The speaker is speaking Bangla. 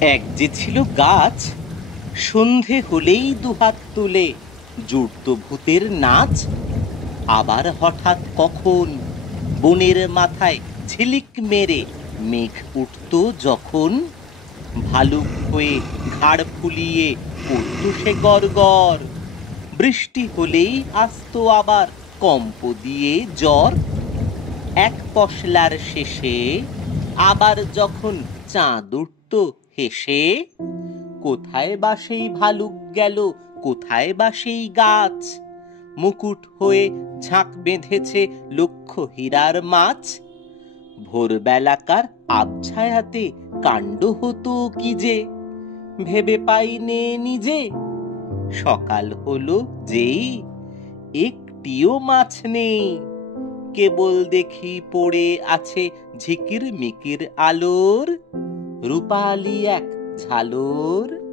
এক যে ছিল গাছ, সন্ধে হলেই দুহাত তুলে জুড়ত ভূতের নাচ। আবার হঠাৎ কখন বনের মাথায় ঝিলিক মেরে মেঘ উঠত যখন, ভালুক হয়ে ঘাড় ফুলিয়ে পড়ত সে গড়গড়। বৃষ্টি হলেই আসতো আবার কম্প দিয়ে জ্বর। এক পশলার শেষে আবার যখন চাঁদ উঠত হেসে, কোথায় বা সেই ভালুক গেল, কোথায় বা সেই গাছ, মুকুট হয়ে ঝাঁক বেঁধেছে লক্ষ হীরার মাছ। ভোরবেলাকার আবছায়াতে কাণ্ড হতো কি যে, ভেবে পাইনে নিজে। সকাল হলো যেই, একটিও মাছ নেই, কেবল দেখি পড়ে আছে ঝিকির মিকির আলোর রূপালি এক ঝালর।